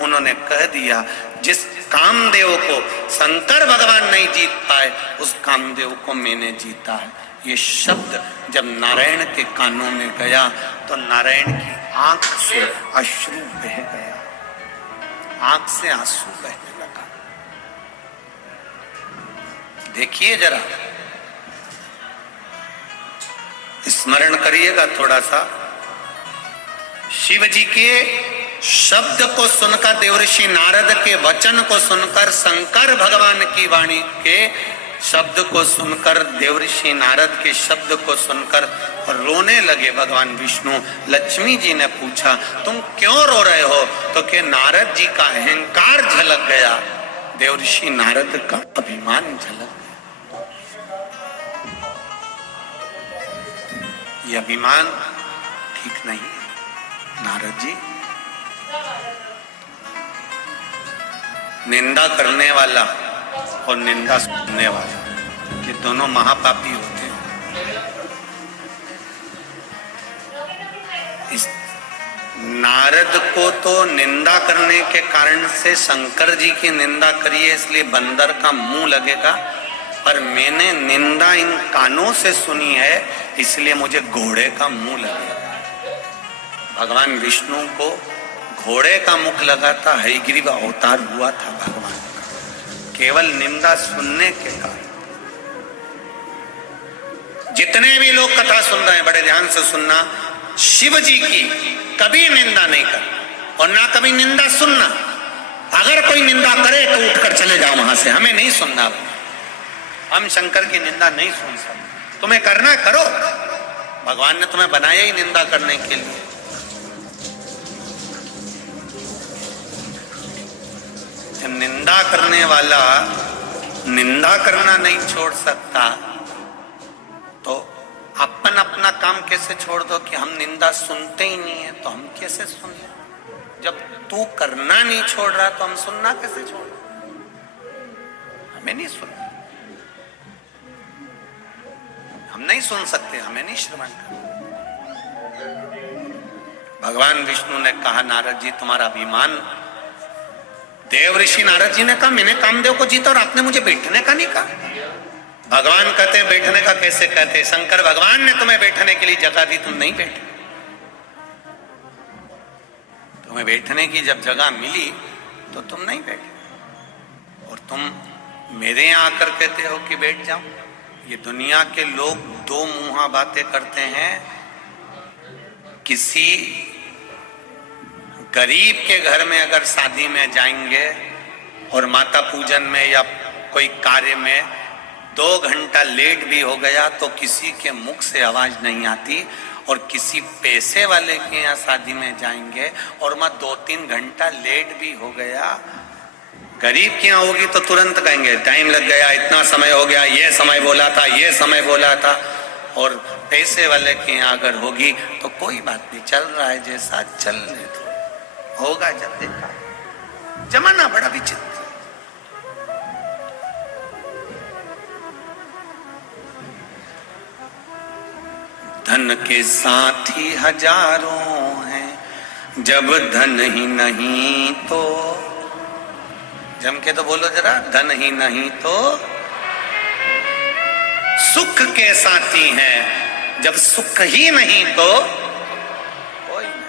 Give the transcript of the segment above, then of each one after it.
उन्होंने कह दिया जिस कामदेव को शंकर भगवान नहीं जीत पाए उस कामदेव को मैंने जीता है। ये शब्द जब नारायण के कानों में गया तो नारायण की आंख से अश्रु बह गया, आंख से आंसू बहने लगा। देखिए जरा, स्मरण करिएगा थोड़ा सा। शिव जी के शब्द को सुनकर, देवऋषि नारद के वचन को सुनकर, शंकर भगवान की वाणी के शब्द को सुनकर, देवऋषि नारद के शब्द को सुनकर रोने लगे भगवान विष्णु। लक्ष्मी जी ने पूछा तुम क्यों रो रहे हो? तो कि नारद जी का अहंकार झलक गया, देवऋषि नारद का अभिमान झलक गया। ये अभिमान ठीक नहीं है नारद जी। निंदा करने वाला और निंदा सुनने वाला, ये दोनों महापापी होते हैं। इस नारद को तो निंदा करने के कारण से शंकर जी की निंदा करिए इसलिए बंदर का मुंह लगेगा, पर मैंने निंदा इन कानों से सुनी है इसलिए मुझे घोड़े का मुंह लगेगा। भगवान विष्णु को घोड़े का मुख लगा था, हयग्रीव अवतार हुआ था भगवान का, केवल निंदा सुनने के कारण। जितने भी लोग कथा सुन रहे हैं बड़े ध्यान से सुनना, शिव जी की कभी निंदा नहीं कर और ना कभी निंदा सुनना। अगर कोई निंदा करे तो उठकर चले जाओ वहां से, हमें नहीं सुनना। हम शंकर की निंदा नहीं सुन सकते। तुम्हें करना करो, भगवान ने तुम्हें बनाया ही निंदा करने के लिए। निंदा करने वाला निंदा करना नहीं छोड़ सकता तो अपन अपना काम कैसे छोड़ दो कि हम निंदा सुनते ही नहीं है, तो हम कैसे सुने? जब तू करना नहीं छोड़ रहा तो हम सुनना कैसे छोड़? हमें नहीं सुनना, हम नहीं सुन सकते, हमें नहीं श्रवण करना। भगवान विष्णु ने कहा नारद जी तुम्हारा अभिमान। देवऋषि नारद जी ने कहा मैंने कामदेव को जीता और आपने मुझे बैठने का नहीं कहा। भगवान कहते हैं बैठने का कैसे कहते? शंकर भगवान ने तुम्हें बैठने के लिए जगह दी, तुम नहीं बैठे। तुम्हें बैठने की जब जगह मिली तो तुम नहीं बैठे और तुम मेरे यहां आकर कहते हो कि बैठ जाओ। ये दुनिया के लोग दो मुंहा बातें करते हैं। किसी गरीब के घर में अगर शादी में जाएंगे और माता पूजन में या कोई कार्य में 2 घंटा लेट भी हो गया तो किसी के मुख से आवाज नहीं आती, और किसी पैसे वाले के यहाँ शादी में जाएंगे और मैं 2-3 घंटा लेट भी हो गया, गरीब के यहाँ होगी तो तुरंत कहेंगे टाइम लग गया, इतना समय हो गया, ये समय बोला था, ये समय बोला था। और पैसे वाले के यहाँ अगर होगी तो कोई बात नहीं, चल रहा है जैसा चलने दो, होगा जब देखा। जमाना बड़ा विचित्र। धन के साथी हजारों हैं, जब धन ही नहीं तो, जम के तो बोलो जरा, धन ही नहीं तो सुख के साथी हैं, जब सुख ही नहीं तो कोई नहीं।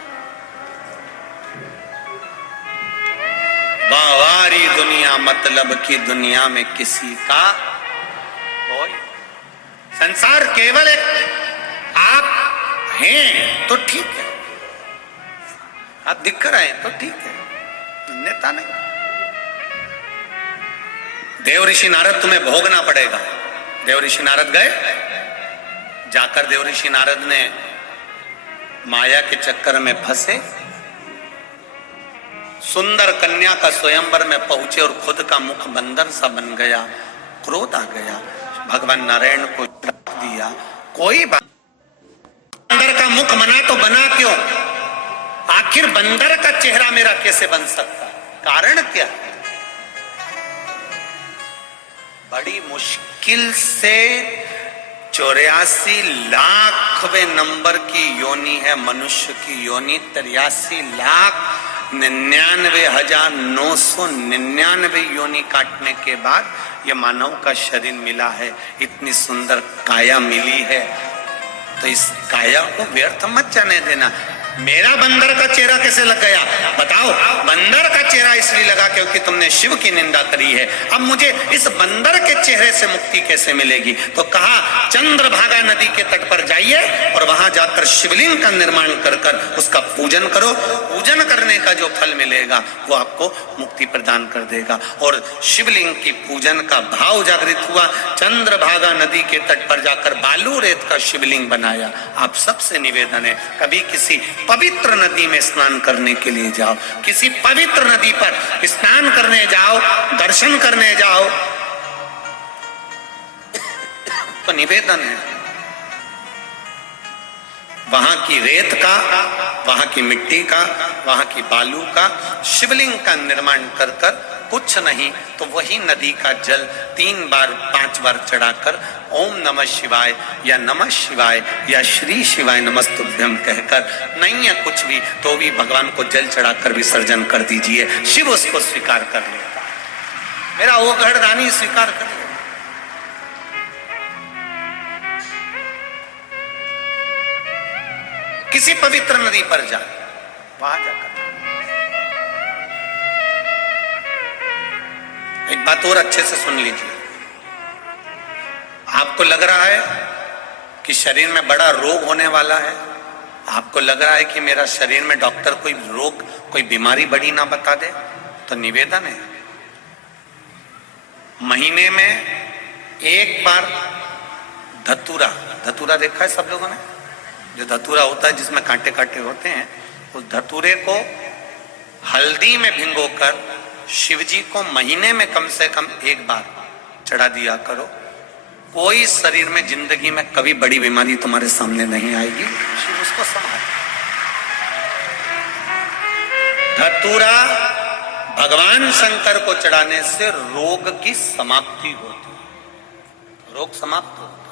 बावारी दुनिया मतलब की दुनिया में किसी का कोई, संसार केवल एक आप हैं तो ठीक है, आप दिख रहे हैं तो ठीक है, नेता नहीं। देवऋषि नारद तुम्हें भोगना पड़ेगा। देवऋषि नारद गए, जाकर देवऋषि नारद ने माया के चक्कर में फंसे, सुंदर कन्या का स्वयंवर में पहुंचे और खुद का मुख बंदर सा बन गया। क्रोध आ गया, भगवान नारायण को श्राप दिया। कोई बात, बंदर का मुख बना तो बना क्यों? आखिर बंदर का चेहरा मेरा कैसे बन सकता? कारण क्या? बड़ी मुश्किल से 84 लाखवें नंबर की योनि है मनुष्य की योनि। 83 लाख 99,999 योनि काटने के बाद ये मानव का शरीर मिला है, इतनी सुंदर काया मिली है। तो इस काया को व्यर्थ मत जाने देना। मेरा बंदर का चेहरा कैसे लग गया बताओ? बंदर का चेहरा इसलिए लगा क्योंकि तुमने शिव की निंदा करी है। अब मुझे इस बंदर के चेहरे से मुक्ति कैसे मिलेगी? तो कहा चंद्रभागा नदी के तट पर जाइए और वहां जाकर शिवलिंग का निर्माण कर कर उसका पूजन करो। पूजन करने का जो फल मिलेगा वो आपको मुक्ति प्रदान कर देगा। और शिवलिंग की पूजन का भाव जागृत हुआ। चंद्रभागा नदी के तट पर जाकर बालू रेत का शिवलिंग बनाया। आप सबसे निवेदन है, कभी किसी पवित्र नदी में स्नान करने के लिए जाओ, किसी पवित्र नदी पर स्नान करने जाओ, दर्शन करने जाओ, तो निवेदन है वहां की रेत का, वहां की मिट्टी का, वहां की बालू का शिवलिंग का निर्माण कर कर कुछ नहीं तो वही नदी का जल 3 बार 5 बार चढ़ाकर ओम नमः शिवाय या नमः शिवाय या श्री शिवाय नमस्तुभ्यम कहकर, नहीं है कुछ भी तो भी भगवान को जल चढ़ाकर विसर्जन कर दीजिए। शिव उसको स्वीकार कर लेगा। मेरा वो गढ़ रानी स्वीकार कर। किसी पवित्र नदी पर जा, वहां जाकर एक बात और अच्छे से सुन लीजिए। आपको लग रहा है कि शरीर में बड़ा रोग होने वाला है, आपको लग रहा है कि मेरा शरीर में डॉक्टर कोई रोग, कोई बीमारी बड़ी ना बता दे, तो निवेदन है महीने में एक बार धतूरा, धतूरा देखा है सब लोगों ने? जो धतूरा होता है जिसमें कांटे कांटे होते हैं, उस धतूरे को हल्दी में भिगोकर शिव जी को महीने में कम से कम एक बार चढ़ा दिया करो। कोई शरीर में जिंदगी में कभी बड़ी बीमारी तुम्हारे सामने नहीं आएगी। शिव उसको संभाल। धतूरा भगवान शंकर को चढ़ाने से रोग की समाप्ति होती है, रोग समाप्त होता है।